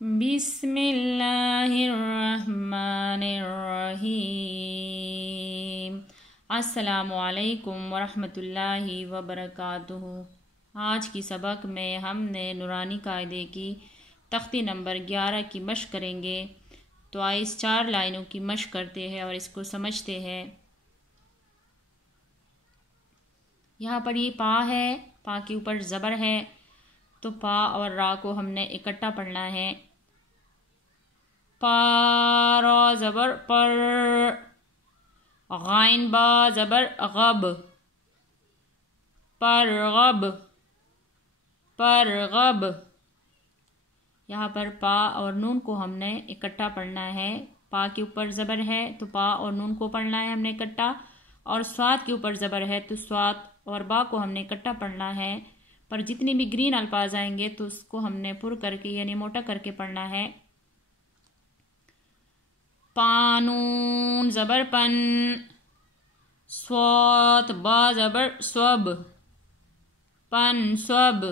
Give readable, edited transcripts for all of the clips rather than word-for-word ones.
بسم اللہ الرحمن الرحیم۔ السلام علیکم ورحمۃ اللہ وبرکاتہ۔ آج کی سبق میں ہم نے نورانی قاعدے کی تختی نمبر 11 کی مشق کریں گے، تو آئے اس 4 لائنوں کی مشق کرتے ہیں اور اس کو سمجھتے ہیں۔ یہاں پر یہ پا ہے، پا کے اوپر زبر ہے، تو پا اور را کو ہم نے اکٹھا پڑھنا ہے۔ پا را زبر پر، غائن با زبر غب، پرغب پرغب۔ یہاں پر پا اور نون کو ہم نے اکٹھا پڑھنا ہے۔ پا کے اوپر زبر ہے تو پا اور نون کو پڑھنا ہے ہم نے اکٹھا، اور سواد کے اوپر زبر ہے تو سواد اور با کو ہم نے اکٹھا پڑھنا ہے۔ پر جتنے بھی گرین الفاظ آئیں گے تو اس کو ہم نے پر کر کے یعنی موٹا کر کے پڑھنا ہے۔ پانون زبر پن، صوت با زبر صوب، پن صوب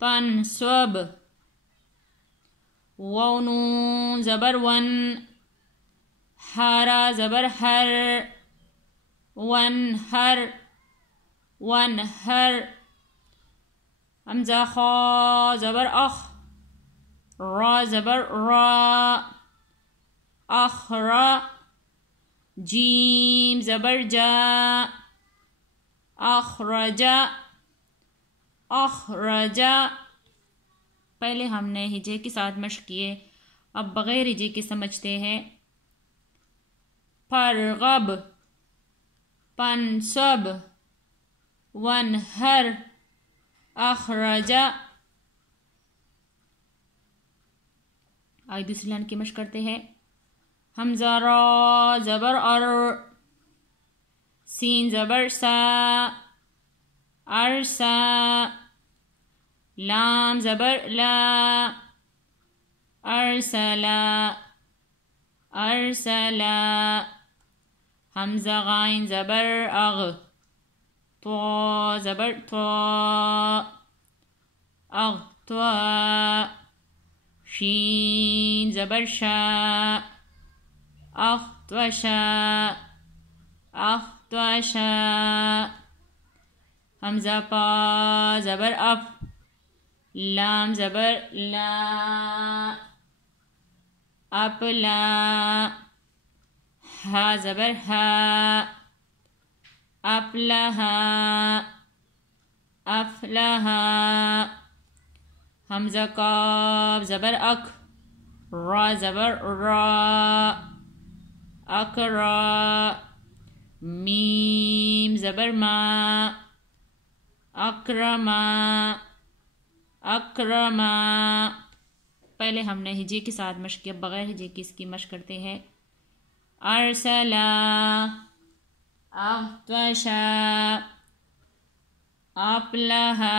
پن صوب۔ وونون زبر ون، ہارا زبر ہر، ون ہر ون ہر۔ حمزہ خا زبر اخ، را زبر را، اخرا۔ جیم زبر جا، اخرجا اخرجا۔ پہلے ہم نے ہجے کے ساتھ مشق کیے، اب بغیر ہجے کے سمجھتے ہیں۔ پرغب، پنصب، ونہر، اخرجا۔ آج دوسری لائن کی مشق کرتے ہیں۔ حمزہ را زبر ار، سین زبر سا، ارسا۔ لام زبر لا، ارسلا ارسلا۔ حمزہ غائن زبر اغ، تو زبر تو، اغتوا۔ شین زبر شا، اختوشا اختوشا۔ حمزہ پا زبر اف، لام زبر لا، اپلا۔ ہا زبر ہا، افلہا افلہا۔ حمزہ قاف زبر اک، را زبر را، اکرا۔ میم زبر ما، اکرما اکرما۔ پہلے ہم نے ہجے کے ساتھ مشق کیا، بغیر ہجے کی اس کی مشق کرتے ہیں۔ ارسلا، اختشا، اپلہا،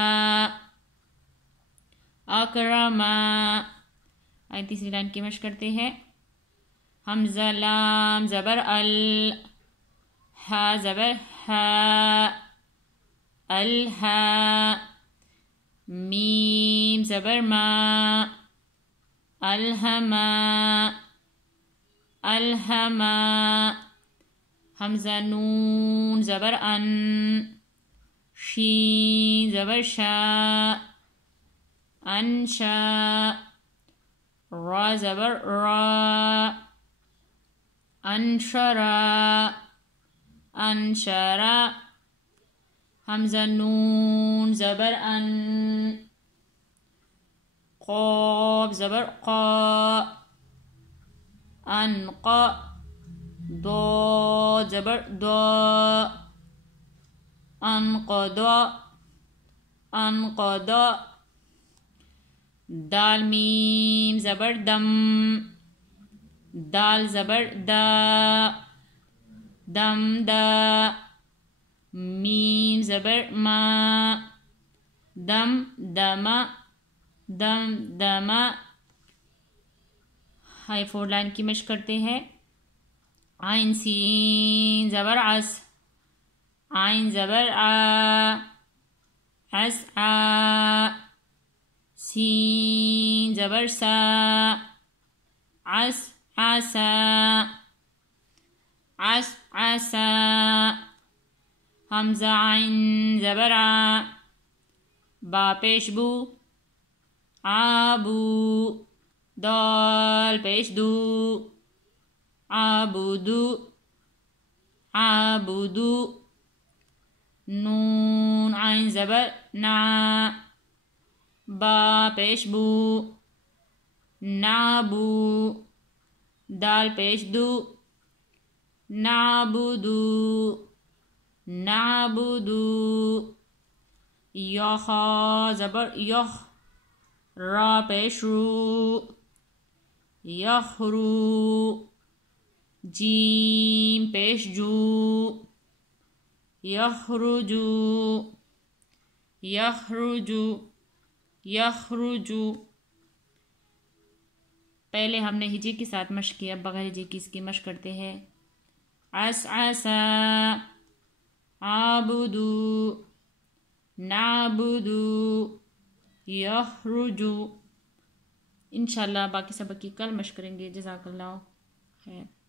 اکرما۔ تیسری لائن کی مشق کرتے ہیں۔ حمزہ لام زبر ال، ہا زبر ہا، الہا۔ میم زبر ما، الہما الہما۔ حمزہ نون زبر ان، شین زبر شا، انشا۔ را زبر را، انشرا انشرا۔ حمزہ نون زبر ان، قاف زبر قا، انقا۔ ضاد زبر ضا، انقضا انقضا۔ دال میم زبر دم، دال زبر دا، دم دا۔ میم زبر ما، دم دما دم دما۔ ہائی 4 لائن کی مشق کرتے ہیں۔ عین سین زبر عس، عین زبر آ، عسعا۔ سین زبر سا عس عسا عس عسا حمزہ عین زبر آ با پیش بو آبو دال پیش دو عبدو عبدو نون عین زبر نا با پیش بو نابو دال پیش دو نعبدو نعبدو یخ زبر یخ را پیش رو یخرو جیم پیش جو یخرجو یخرجو یخرجو پہلے ہم نے ہجے کے ساتھ مشق کی، اب بغیر ہجے کی اس کی مشق کرتے ہیں۔ عسعسا عابدو نعبدو یخرجو۔ انشاءاللہ باقی سبق کی کل مشق کریں گے۔ جزاک اللہ خیر۔